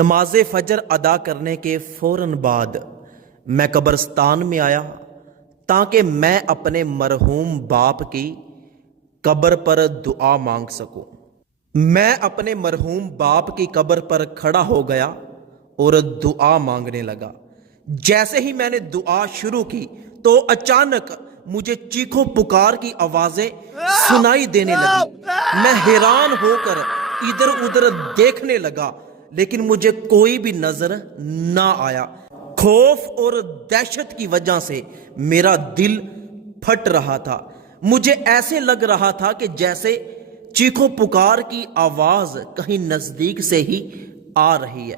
نماز فجر ادا کرنے کے فوراً بعد میں قبرستان میں آیا تاکہ میں اپنے مرحوم باپ کی قبر پر دعا مانگ سکوں۔ میں اپنے مرحوم باپ کی قبر پر کھڑا ہو گیا اور دعا مانگنے لگا۔ جیسے ہی میں نے دعا شروع کی تو اچانک مجھے چیخو پکار کی آوازیں سنائی دینے لگی۔ میں حیران ہو کر ادھر ادھر دیکھنے لگا لیکن مجھے کوئی بھی نظر نہ آیا۔ خوف اور دہشت کی وجہ سے میرا دل پھٹ رہا تھا۔ مجھے ایسے لگ رہا تھا کہ جیسے چیخو پکار کی آواز کہیں نزدیک سے ہی آ رہی ہے۔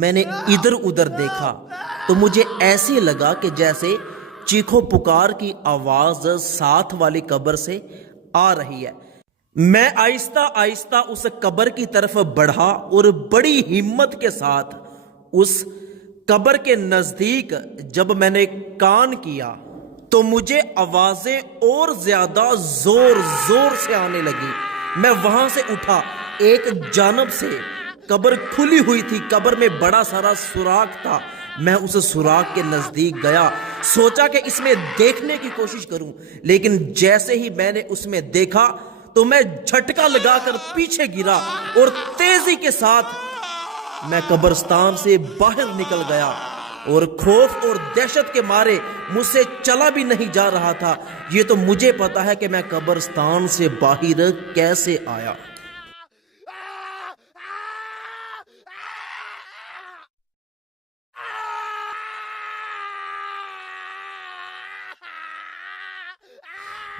میں نے ادھر ادھر دیکھا تو مجھے ایسے لگا کہ جیسے چیخو پکار کی آواز ساتھ والی قبر سے آ رہی ہے۔ میں آہستہ آہستہ اس قبر کی طرف بڑھا اور بڑی ہمت کے ساتھ اس قبر کے نزدیک جب میں نے کان کیا تو مجھے آوازیں اور زیادہ زور زور سے آنے لگی۔ میں وہاں سے اٹھا، ایک جانب سے قبر کھلی ہوئی تھی، قبر میں بڑا سارا سوراخ تھا۔ میں اس سوراخ کے نزدیک گیا، سوچا کہ اس میں دیکھنے کی کوشش کروں، لیکن جیسے ہی میں نے اس میں دیکھا تو میں جھٹکا لگا کر پیچھے گرا اور تیزی کے ساتھ میں قبرستان سے باہر نکل گیا اور خوف اور دہشت کے مارے مجھ سے چلا بھی نہیں جا رہا تھا۔ یہ تو مجھے پتا ہے کہ میں قبرستان سے باہر کیسے آیا۔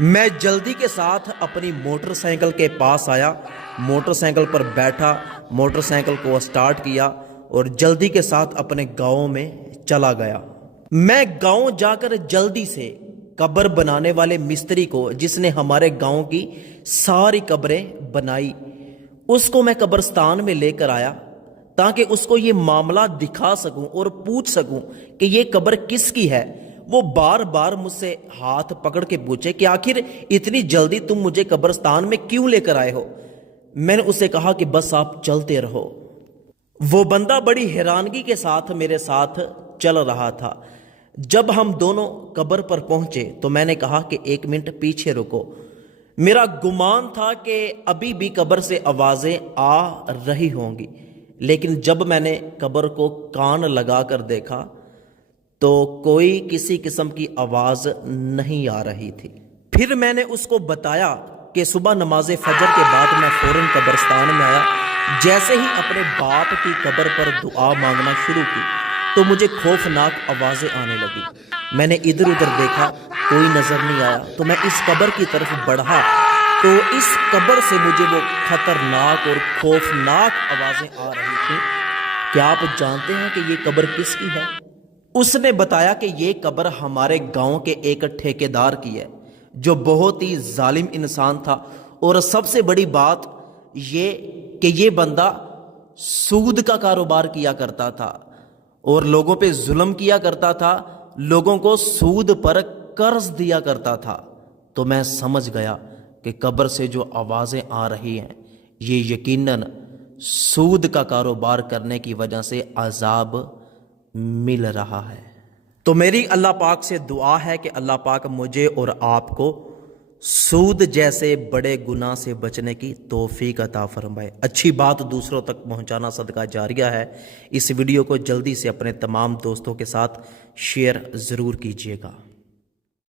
میں جلدی کے ساتھ اپنی موٹر سائیکل کے پاس آیا، موٹر سائیکل پر بیٹھا، موٹر سائیکل کو سٹارٹ کیا اور جلدی کے ساتھ اپنے گاؤں میں چلا گیا۔ میں گاؤں جا کر جلدی سے قبر بنانے والے مستری کو، جس نے ہمارے گاؤں کی ساری قبریں بنائی، اس کو میں قبرستان میں لے کر آیا تاکہ اس کو یہ معاملہ دکھا سکوں اور پوچھ سکوں کہ یہ قبر کس کی ہے۔ وہ بار بار مجھ سے ہاتھ پکڑ کے پوچھے کہ آخر اتنی جلدی تم مجھے قبرستان میں کیوں لے کر آئے ہو؟ میں نے اسے کہا کہ بس آپ چلتے رہو۔ وہ بندہ بڑی حیرانگی کے ساتھ میرے ساتھ چل رہا تھا۔ جب ہم دونوں قبر پر پہنچے تو میں نے کہا کہ 1 منٹ پیچھے رکو۔ میرا گمان تھا کہ ابھی بھی قبر سے آوازیں آ رہی ہوں گی، لیکن جب میں نے قبر کو کان لگا کر دیکھا تو کوئی کسی قسم کی آواز نہیں آ رہی تھی۔ پھر میں نے اس کو بتایا کہ صبح نماز فجر کے بعد میں فوراً قبرستان میں آیا۔ جیسے ہی اپنے باپ کی قبر پر دعا مانگنا شروع کی تو مجھے خوفناک آوازیں آنے لگی۔ میں نے ادھر ادھر دیکھا، کوئی نظر نہیں آیا تو میں اس قبر کی طرف بڑھا تو اس قبر سے مجھے وہ خطرناک اور خوفناک آوازیں آ رہی تھیں۔ کیا آپ جانتے ہیں کہ یہ قبر کس کی ہے؟ اس نے بتایا کہ یہ قبر ہمارے گاؤں کے ایک ٹھیکیدار کی ہے جو بہت ہی ظالم انسان تھا، اور سب سے بڑی بات یہ کہ یہ بندہ سود کا کاروبار کیا کرتا تھا اور لوگوں پہ ظلم کیا کرتا تھا، لوگوں کو سود پر قرض دیا کرتا تھا۔ تو میں سمجھ گیا کہ قبر سے جو آوازیں آ رہی ہیں یہ یقیناً سود کا کاروبار کرنے کی وجہ سے عذاب مل رہا ہے۔ تو میری اللہ پاک سے دعا ہے کہ اللہ پاک مجھے اور آپ کو سود جیسے بڑے گناہ سے بچنے کی توفیق عطا فرمائے۔ اچھی بات دوسروں تک پہنچانا صدقہ جاریہ ہے۔ اس ویڈیو کو جلدی سے اپنے تمام دوستوں کے ساتھ شیئر ضرور کیجیے گا۔